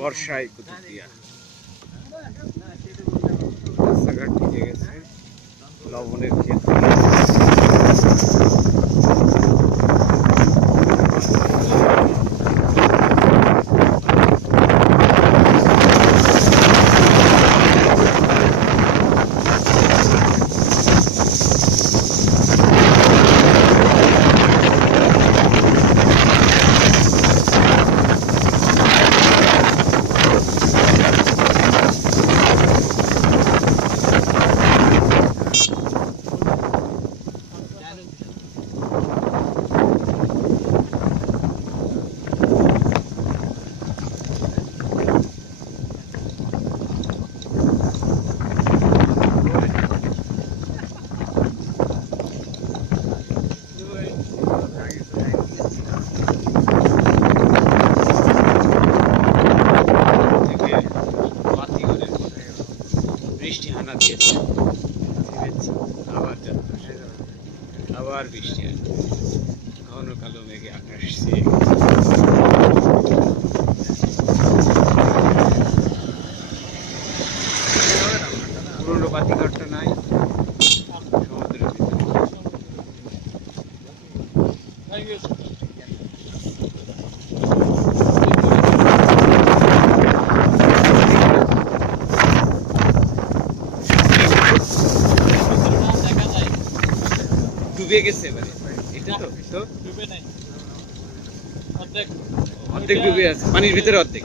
বর্ষায় কুতুবদিয়া রাস্তাঘাট ঢেকে গেছে লবণের ক্ষেত। বৃষ্টি হানা দিয়েছে, আবার বৃষ্টি আসবে। ঘন কালো মেঘে আকাশ ছেয়ে পুরনো বাতিঘরটা নাই সমুদ্রের ভিতরে। ডুবে গেছে এবারে, এটা তো ডুবে নাই, অর্ধেক ডুবে আছে পানির ভিতরে, অর্ধেক।